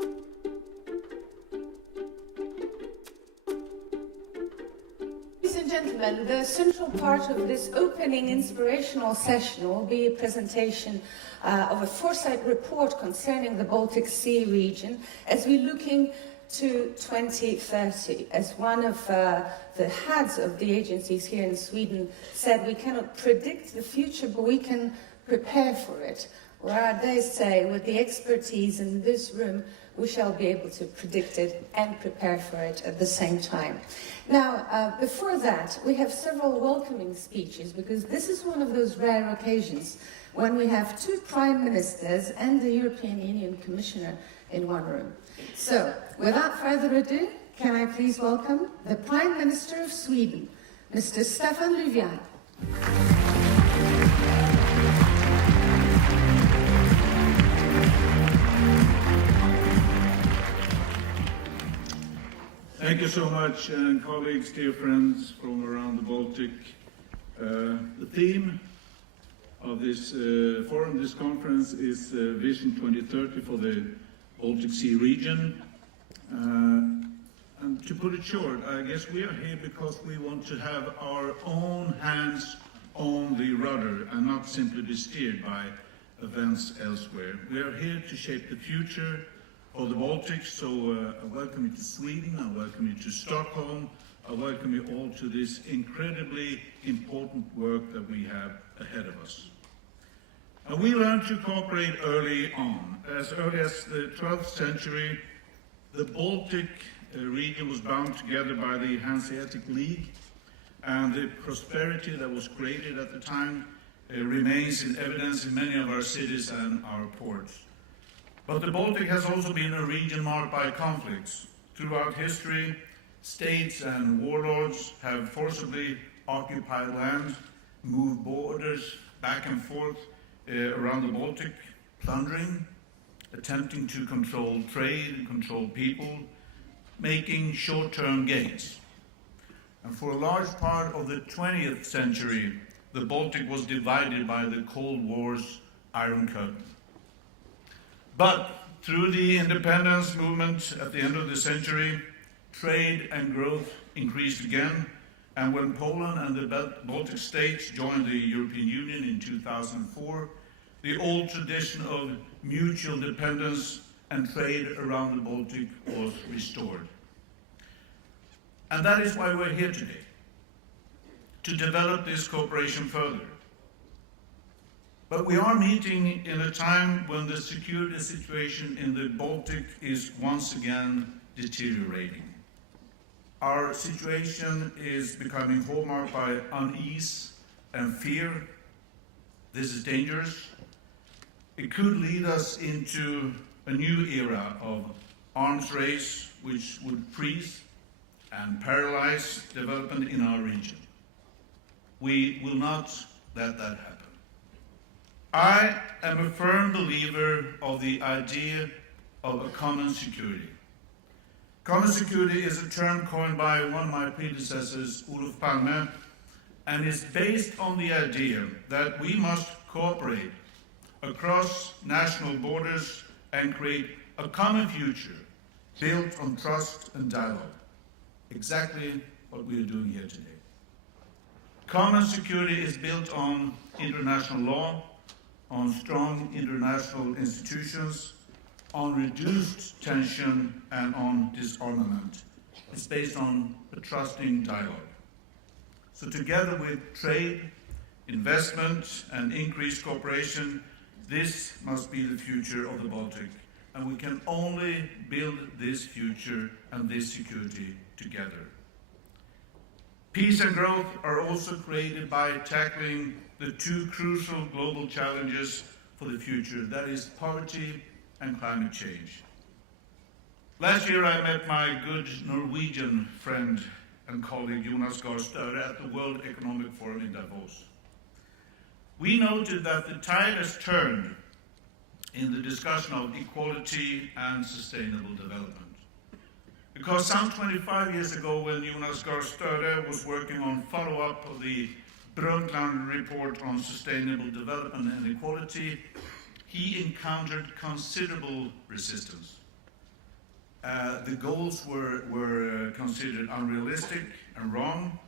Ladies and gentlemen, the central part of this opening inspirational session will be a presentation of a foresight report concerning the Baltic Sea region as we're looking to 2030. As one of the heads of the agencies here in Sweden said, we cannot predict the future, but we can prepare for it. Where they say, with the expertise in this room, we shall be able to predict it and prepare for it at the same time. Now, before that, we have several welcoming speeches, because this is one of those rare occasions when we have two prime ministers and the European Union Commissioner in one room. So, without further ado, can I please welcome the Prime Minister of Sweden, Mr. Stefan Löfven. Thank you so much, and colleagues, dear friends from around the Baltic. The theme of this forum, this conference, is Vision 2030 for the Baltic Sea region. And to put it short, I guess we are here because we want to have our own hands on the rudder and not simply be steered by events elsewhere. We are here to shape the future of the Baltics, so I welcome you to Sweden, I welcome you to Stockholm, I welcome you all to this incredibly important work that we have ahead of us. And we learned to cooperate early on. As early as the 12th century, the Baltic region was bound together by the Hanseatic League, and the prosperity that was created at the time remains in evidence in many of our cities and our ports. But the Baltic has also been a region marked by conflicts. Throughout history, states and warlords have forcibly occupied land, moved borders back and forth around the Baltic, plundering, attempting to control trade and control people, making short-term gains. And for a large part of the 20th century, the Baltic was divided by the Cold War's Iron Curtain. But through the independence movement at the end of the century, trade and growth increased again, and when Poland and the Baltic states joined the European Union in 2004, the old tradition of mutual dependence and trade around the Baltic was restored. And that is why we're here today, to develop this cooperation further. But we are meeting in a time when the security situation in the Baltic is once again deteriorating. Our situation is becoming hallmarked by unease and fear. This is dangerous. It could lead us into a new era of arms race, which would freeze and paralyze development in our region. We will not let that happen. I am a firm believer of the idea of a common security. Common security is a term coined by one of my predecessors, Olof Palme, and is based on the idea that we must cooperate across national borders and create a common future built on trust and dialogue. Exactly what we are doing here today. Common security is built on international law, on strong international institutions, on reduced tension, and on disarmament. It's based on a trusting dialogue. So together with trade, investment, and increased cooperation, this must be the future of the Baltic. And we can only build this future and this security together. Peace and growth are also created by tackling the two crucial global challenges for the future, that is poverty and climate change. Last year I met my good Norwegian friend and colleague Jonas Gahr Støre at the World Economic Forum in Davos. We noted that the tide has turned in the discussion of equality and sustainable development. Because some 25 years ago, when Jonas Gahr Støre was working on follow-up of the Brundtland report on sustainable development and equality, he encountered considerable resistance. the goals were considered unrealistic and wrong.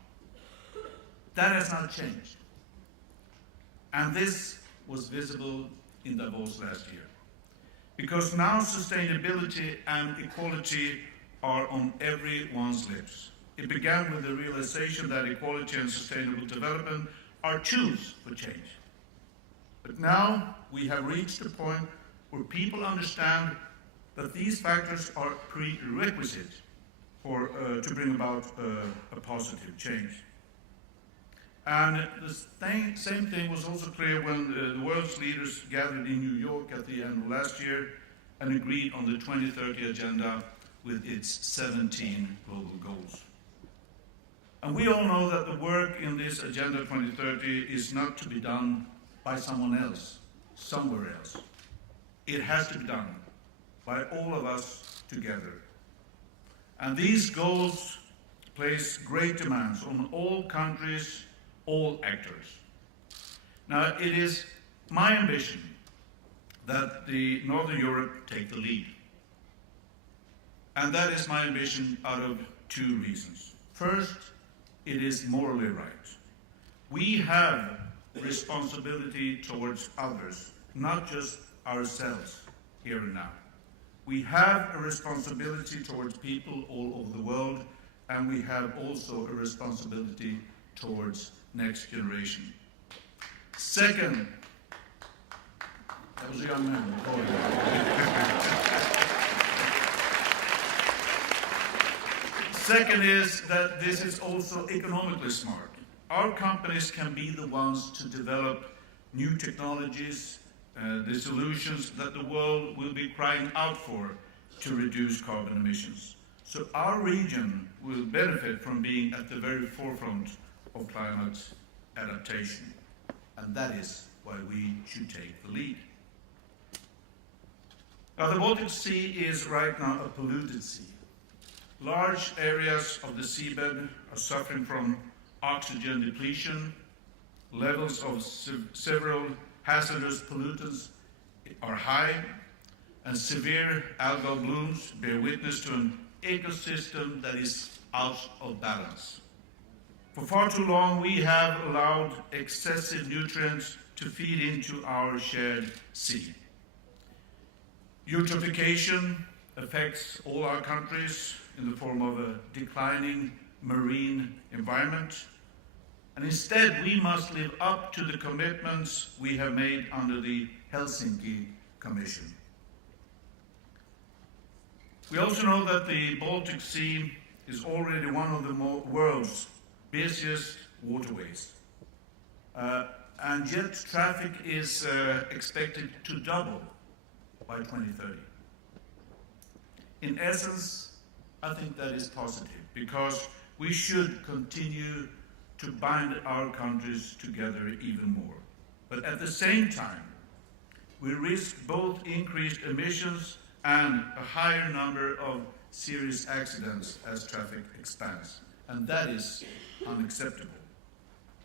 That has not changed. And this was visible in Davos last year. Because now sustainability and equality are on everyone's lips. It began with the realization that equality and sustainable development are tools for change. But now we have reached a point where people understand that these factors are prerequisite to bring about a positive change. And the same thing was also clear when the world's leaders gathered in New York at the end of last year and agreed on the 2030 agenda with its 17 global goals. And we all know that the work in this Agenda 2030 is not to be done by someone else, somewhere else. It has to be done by all of us together. And these goals place great demands on all countries, all actors. Now, it is my ambition that the Northern Europe take the lead. And that is my ambition out of two reasons. First, it is morally right. We have responsibility towards others, not just ourselves here and now. We have a responsibility towards people all over the world, and we have also a responsibility towards next generation. Second, that was a young man. Second is that this is also economically smart. Our companies can be the ones to develop new technologies, the solutions that the world will be crying out for to reduce carbon emissions. So our region will benefit from being at the very forefront of climate adaptation. And that is why we should take the lead. Now, the Baltic Sea is right now a polluted sea. Large areas of the seabed are suffering from oxygen depletion. Levels of several hazardous pollutants are high, and severe algal blooms bear witness to an ecosystem that is out of balance. For far too long, we have allowed excessive nutrients to feed into our shared sea. Eutrophication affects all our countries in the form of a declining marine environment. And instead, we must live up to the commitments we have made under the Helsinki Commission. We also know that the Baltic Sea is already one of the world's busiest waterways. And yet traffic is expected to double by 2030. In essence, I think that is positive, because we should continue to bind our countries together even more. But at the same time, we risk both increased emissions and a higher number of serious accidents as traffic expands. And that is unacceptable.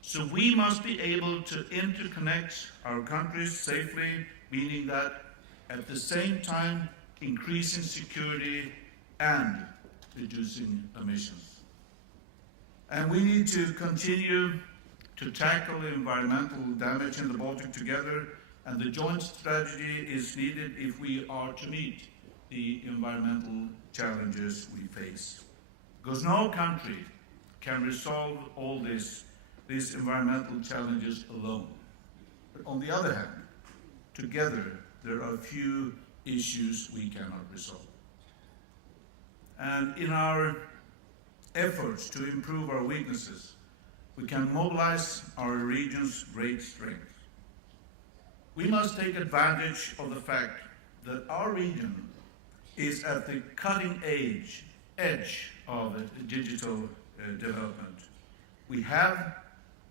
So we must be able to interconnect our countries safely, meaning that at the same time increasing security and reducing emissions. And we need to continue to tackle the environmental damage in the Baltic together, and the joint strategy is needed if we are to meet the environmental challenges we face. Because no country can resolve all these environmental challenges alone. But on the other hand, together there are few issues we cannot resolve. And in our efforts to improve our weaknesses, we can mobilize our region's great strength. We must take advantage of the fact that our region is at the cutting edge of digital development. We have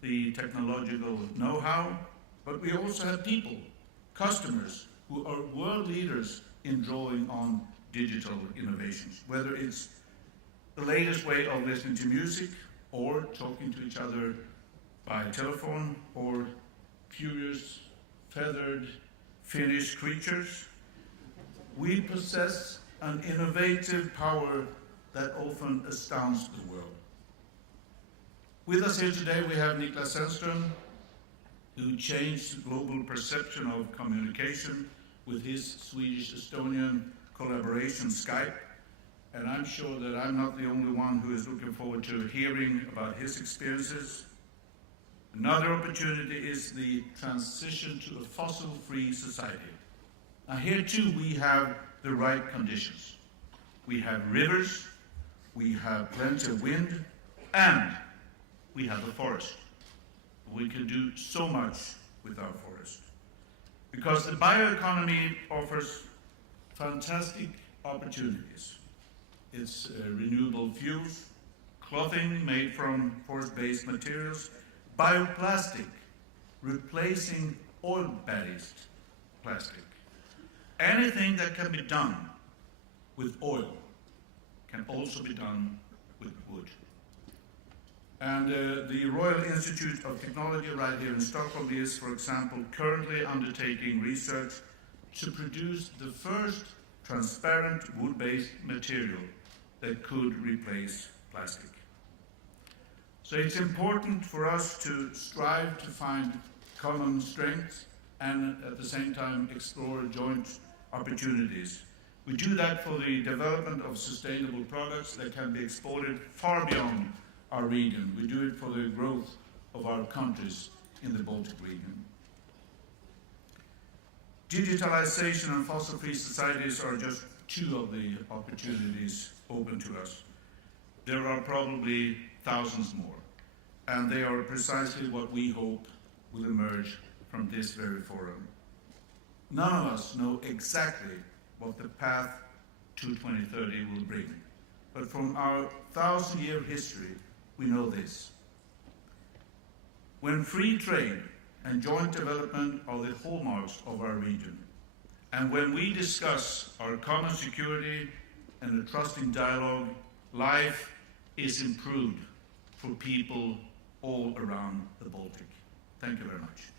the technological know-how, but we also have people, customers, who are world leaders in drawing on digital innovations, whether it's the latest way of listening to music, or talking to each other by telephone, or curious, feathered Finnish creatures. We possess an innovative power that often astounds the world. With us here today we have Niklas Zennström, who changed global perception of communication with his Swedish-Estonian collaboration Skype. And I'm sure that I'm not the only one who is looking forward to hearing about his experiences. Another opportunity is the transition to a fossil-free society. Now here too we have the right conditions. We have rivers, we have plenty of wind, and we have a forest. We can do so much with our forest. Because the bioeconomy offers fantastic opportunities. It's renewable fuels, clothing made from forest-based materials, bioplastic, replacing oil-based plastic. Anything that can be done with oil can also be done with wood. And the Royal Institute of Technology right here in Stockholm is, for example, currently undertaking research to produce the first transparent wood-based material that could replace plastic. So it's important for us to strive to find common strengths and at the same time explore joint opportunities. We do that for the development of sustainable products that can be exported far beyond our region. We do it for the growth of our countries in the Baltic region. Digitalization and fossil-free societies are just two of the opportunities open to us. There are probably thousands more, and they are precisely what we hope will emerge from this very forum. None of us know exactly what the path to 2030 will bring, but from our 1,000-year history, we know this. When free trade and joint development are the hallmarks of our region, and when we discuss our common security and a trusting dialogue, life is improved for people all around the Baltic. Thank you very much.